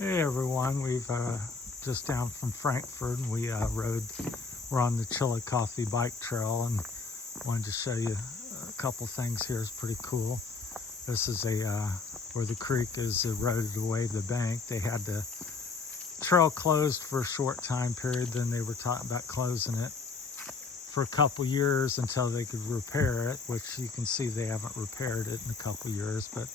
Hey everyone, we've just down from Frankfurt and we're on the Chillicothe bike trail and wanted to show you a couple things here. It's pretty cool. This is where the creek is eroded away the bank. They had the trail closed for a short time period, then they were talking about closing it for a couple years until they could repair it, which you can see they haven't repaired it in a couple years, but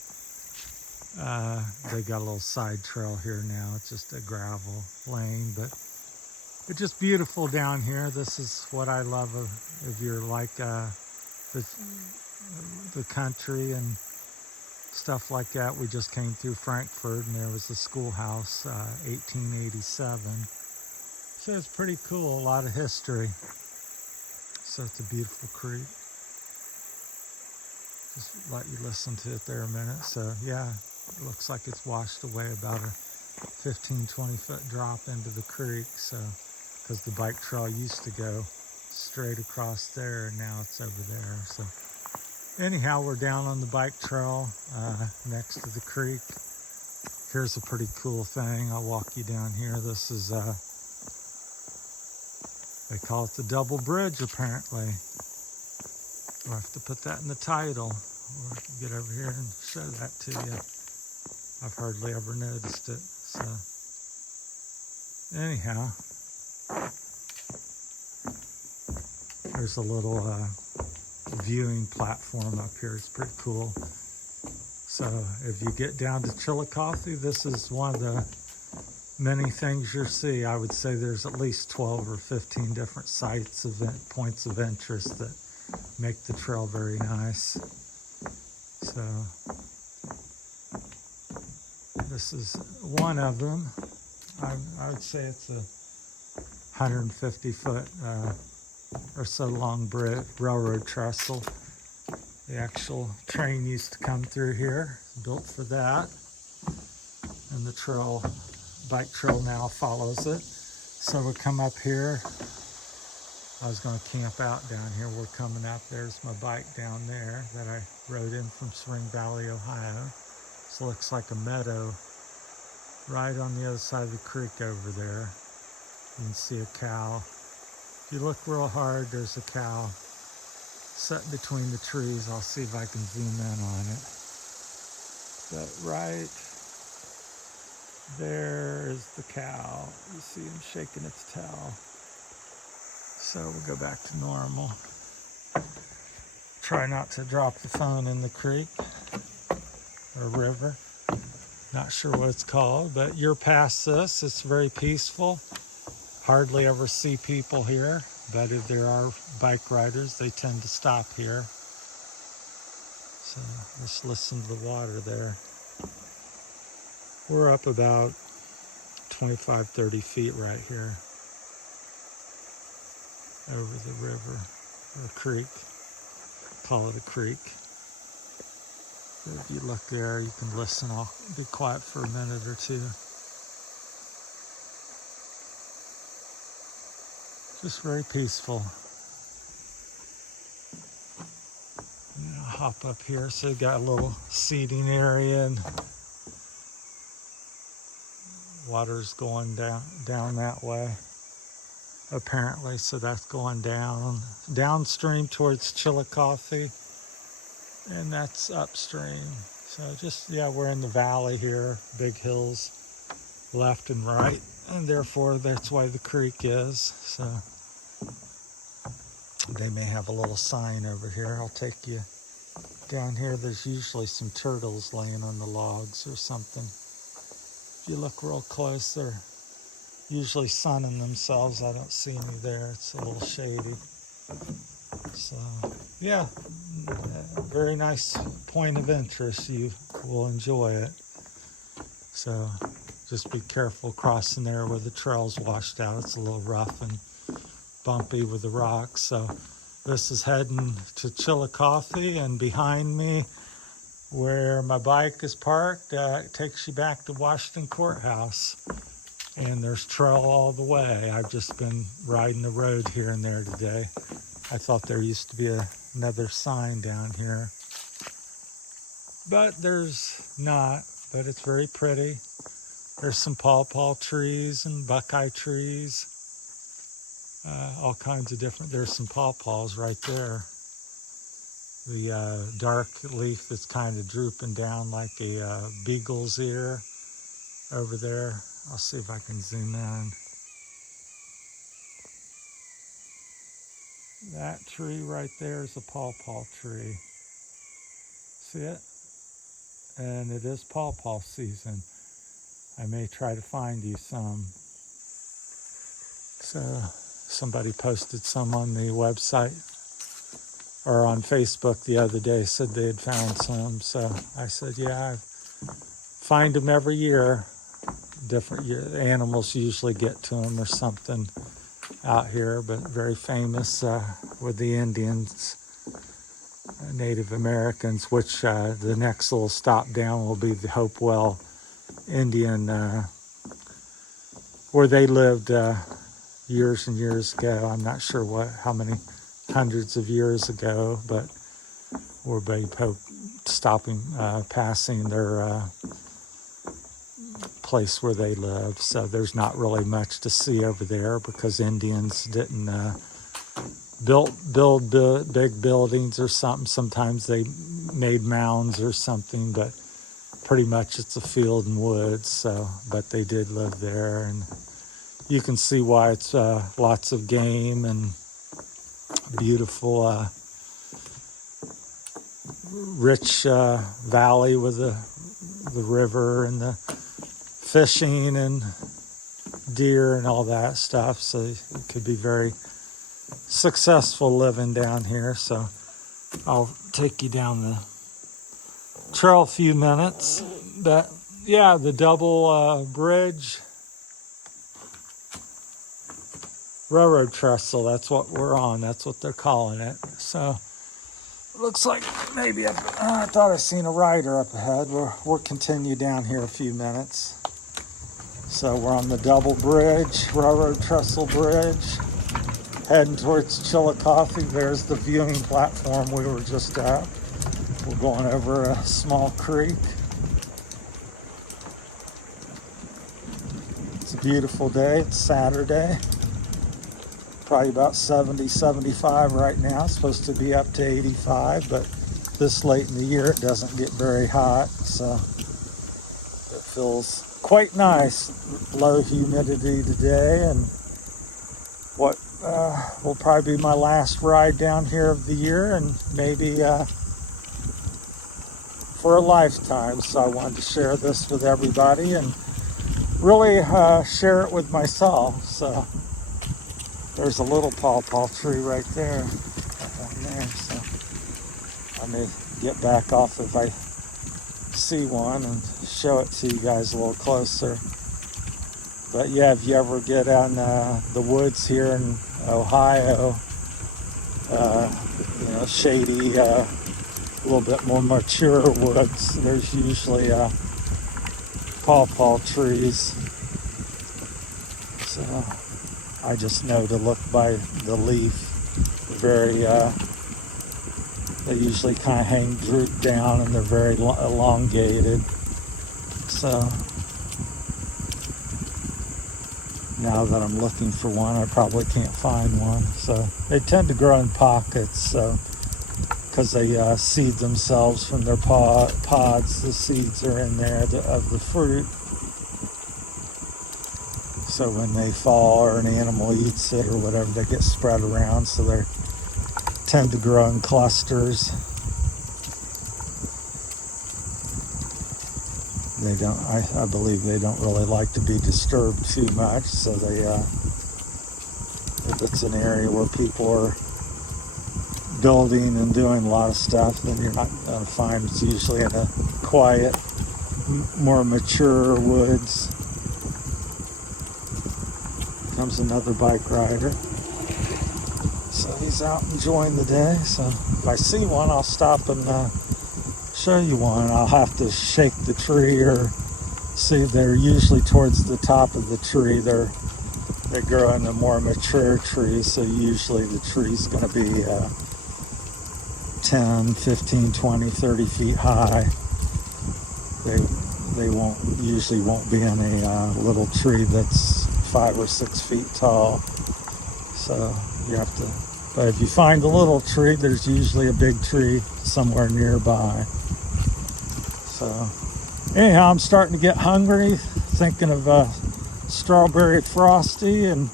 they got a little side trail here now. It's just a gravel lane, but it's just beautiful down here. This is what I love if you're like the country and stuff like that. We just came through Frankfurt and there was the schoolhouse, 1887. So it's pretty cool, a lot of history. So it's a beautiful creek. Just let you listen to it there a minute. So yeah, it looks like it's washed away about a 15-20 foot drop into the creek. So, because the bike trail used to go straight across there and now it's over there. So anyhow, we're down on the bike trail next to the creek. Here's a pretty cool thing. I'll walk you down here. This is, they call it the double bridge apparently. We'll have to put that in the title or get over here and show that to you. I've hardly ever noticed it. So anyhow, there's a little viewing platform up here. It's pretty cool. So if you get down to Chillicothe, this is one of the many things you'll see. I would say there's at least 12 or 15 different sites, points of interest that make the trail very nice. So this is one of them. I would say it's a 150 foot or so long railroad trestle. The actual train used to come through here, built for that. And the bike trail now follows it. So we come up here. I was going to camp out down here. We're coming up. There's my bike down there that I rode in from Spring Valley, Ohio. This looks like a meadow right on the other side of the creek over there. You can see a cow. If you look real hard, there's a cow set between the trees. I'll see if I can zoom in on it. But right there is the cow. You see him shaking its tail. So we'll go back to normal. Try not to drop the phone in the creek or river. Not sure what it's called, but you're past this. It's very peaceful. Hardly ever see people here, but if there are bike riders, they tend to stop here. So just listen to the water there. We're up about 25-30 feet right here over the river or creek. Call it a creek. So if you look there, you can listen. I'll be quiet for a minute or two. Just very peaceful. Hop up here. So you've got a little seating area and water's going down that way apparently. So that's going downstream towards Chillicothe, and that's upstream. So just, yeah, we're in the valley here, big hills left and right, and therefore that's why the creek is. So they may have a little sign over here. I'll take you down here. There's usually some turtles laying on the logs or something. If you look real close, they're usually sunning themselves. I don't see any there. It's a little shady. So yeah, very nice point of interest. You will enjoy it. So just be careful crossing there where the trail's washed out. It's a little rough and bumpy with the rocks. So this is heading to Chillicothe, and behind me where my bike is parked, it takes you back to Washington Courthouse. And there's trail all the way. I've just been riding the road here and there today. I thought there used to be another sign down here, but there's not. But it's very pretty. There's some pawpaw trees and buckeye trees. All kinds of different, there's some pawpaws right there. The dark leaf that's kind of drooping down like a beagle's ear over there. I'll see if I can zoom in. That tree right there is a pawpaw tree. See it? And it is pawpaw season. I may try to find you some. So somebody posted some on the website or on Facebook the other day, said they had found some. So I said, yeah, I find them every year. Different year. Animals usually get to them or something out here, but very famous with the Indians, Native Americans, which the next little stop down will be the Hopewell Indian, where they lived years and years ago. I'm not sure how many hundreds of years ago, but we'll be passing their place where they live. So there's not really much to see over there because Indians didn't build big buildings or something. Sometimes they made mounds or something, but pretty much it's a field and woods. So, but they did live there, and you can see why it's lots of game and beautiful, rich valley with the river and the fishing and deer and all that stuff. So it could be very successful living down here. So I'll take you down the trail a few minutes. But yeah, the double bridge railroad trestle, that's what we're on. That's what they're calling it. So it looks like maybe I thought I seen a rider up ahead. We'll continue down here a few minutes. So we're on the double bridge, railroad trestle bridge, heading towards Chillicothe. There's the viewing platform we were just at. We're going over a small creek. It's a beautiful day. It's Saturday. Probably about 70, 75 right now. It's supposed to be up to 85, but this late in the year it doesn't get very hot, so it feels quite nice. Low humidity today, and what will probably be my last ride down here of the year, and maybe for a lifetime. So I wanted to share this with everybody and really share it with myself. So there's a little pawpaw tree right there. So I may get back off if I see one and show it to you guys a little closer. But yeah, if you ever get on the woods here in Ohio, shady, a little bit more mature woods, there's usually pawpaw trees. So I just know to look by the leaf. They usually kind of hang droop down, and they're very elongated. So now that I'm looking for one, I probably can't find one. So they tend to grow in pockets, so because they seed themselves from their pods. The seeds are in there of the fruit. So when they fall or an animal eats it or whatever, they get spread around. So they tend to grow in clusters. They don't. I believe they don't really like to be disturbed too much. So they, if it's an area where people are building and doing a lot of stuff, then you're not going to find. It's usually in a quiet, more mature woods. Comes another bike rider. So he's out enjoying the day. So if I see one, I'll stop and show you one. I'll have to shake the tree or see. They're usually towards the top of the tree. They grow in a more mature tree, so usually the tree's going to be 10, 15, 20, 30 feet high. they usually won't be in a little tree that's 5 or 6 feet tall. So you have to, but if you find a little tree, there's usually a big tree somewhere nearby. So anyhow, I'm starting to get hungry, thinking of strawberry frosty and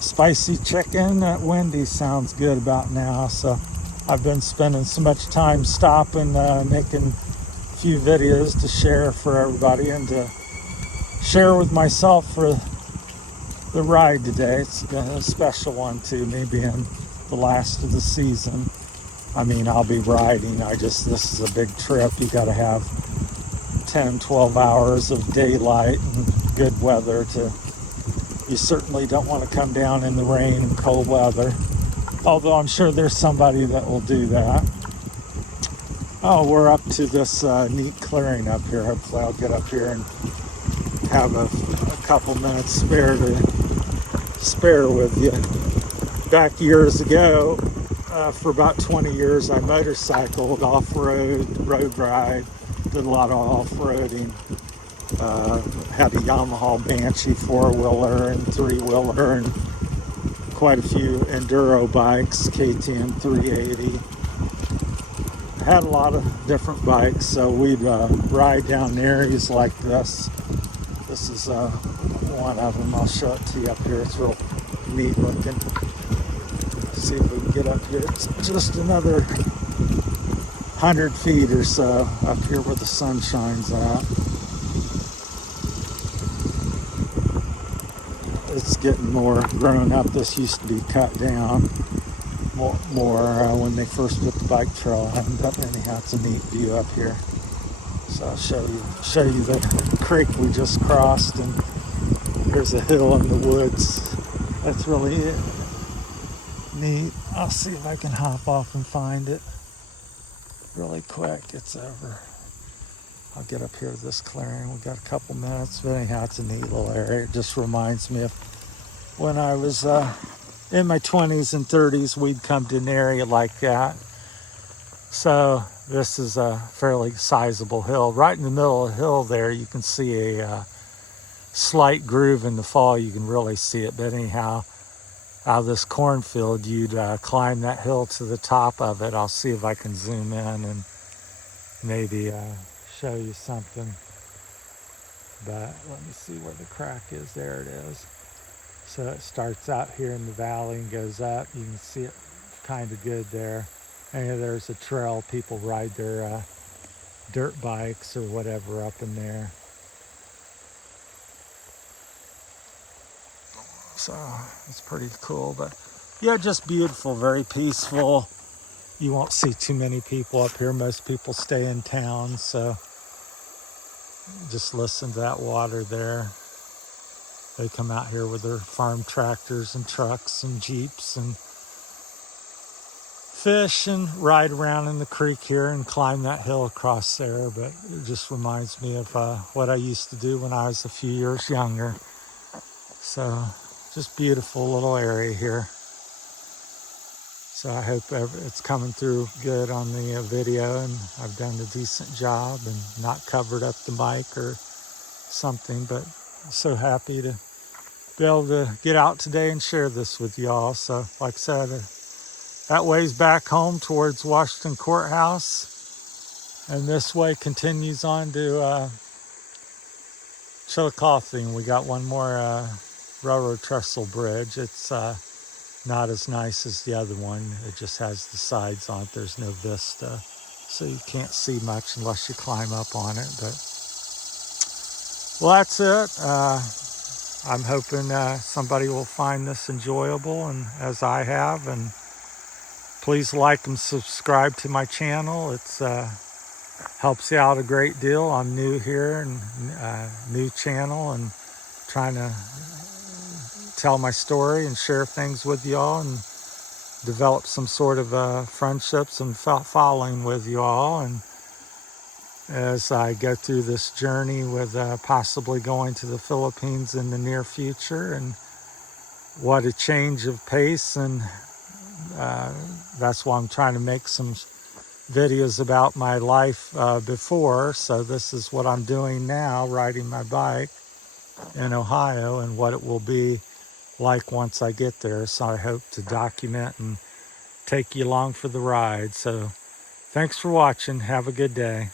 spicy chicken at Wendy's sounds good about now. So I've been spending so much time stopping, making a few videos to share for everybody and to share with myself for the ride today. It's been a special one to me, being the last of the season. I mean, I'll be riding. This is a big trip. You got to have 10, 12 hours of daylight and good weather you certainly don't want to come down in the rain and cold weather. Although I'm sure there's somebody that will do that. Oh, we're up to this neat clearing up here. Hopefully I'll get up here and have a couple minutes spare with you. Back years ago, for about 20 years, I motorcycled off-road, road ride, did a lot of off-roading. Had a Yamaha Banshee 4-wheeler and 3-wheeler and quite a few enduro bikes, KTM 380. Had a lot of different bikes, so we'd ride down areas like this. This is one of them. I'll show it to you up here. It's real neat looking. See if we can get up here. It's just another 100 feet or so up here where the sun shines out. It's getting more grown up. This used to be cut down more when they first put the bike trail in. But anyhow, it's a neat view up here. So I'll show you the creek we just crossed, and there's a hill in the woods. That's really neat. I'll see if I can hop off and find it really quick. It's over. I'll get up here to this clearing. We've got a couple minutes, but anyhow, it's a neat little area. It just reminds me of when I was in my 20s and 30s, we'd come to an area like that. So this is a fairly sizable hill. Right in the middle of the hill there, you can see a slight groove in the fall. You can really see it. But anyhow, out of this cornfield, you'd climb that hill to the top of it. I'll see if I can zoom in and maybe show you something. But let me see where the crack is. There it is. So it starts out here in the valley and goes up. You can see it kind of good there. And there's a trail. People ride their dirt bikes or whatever up in there. So it's pretty cool. But yeah, just beautiful, very peaceful. You won't see too many people up here. Most people stay in town, so just listen to that water there. They come out here with their farm tractors and trucks and Jeeps and fish and ride around in the creek here and climb that hill across there. But it just reminds me of what I used to do when I was a few years younger. So just beautiful little area here. So I hope it's coming through good on the video, and I've done a decent job and not covered up the mic or something, but I'm so happy to be able to get out today and share this with y'all. So like I said, that way's back home towards Washington Courthouse, and this way continues on to Chillicothe. And we got one more railroad trestle bridge. It's not as nice as the other one. It just has the sides on it. There's no vista, so you can't see much unless you climb up on it. But well, that's it. I'm hoping somebody will find this enjoyable, and as I have. And please like and subscribe to my channel. It's helps you out a great deal. I'm new here and new channel, and trying to tell my story and share things with y'all and develop some sort of friendships and following with y'all. And as I go through this journey with possibly going to the Philippines in the near future, and what a change of pace. And that's why I'm trying to make some videos about my life before, so this is what I'm doing now, riding my bike in Ohio, and what it will be like once I get there. So I hope to document and take you along for the ride. So thanks for watching. Have a good day.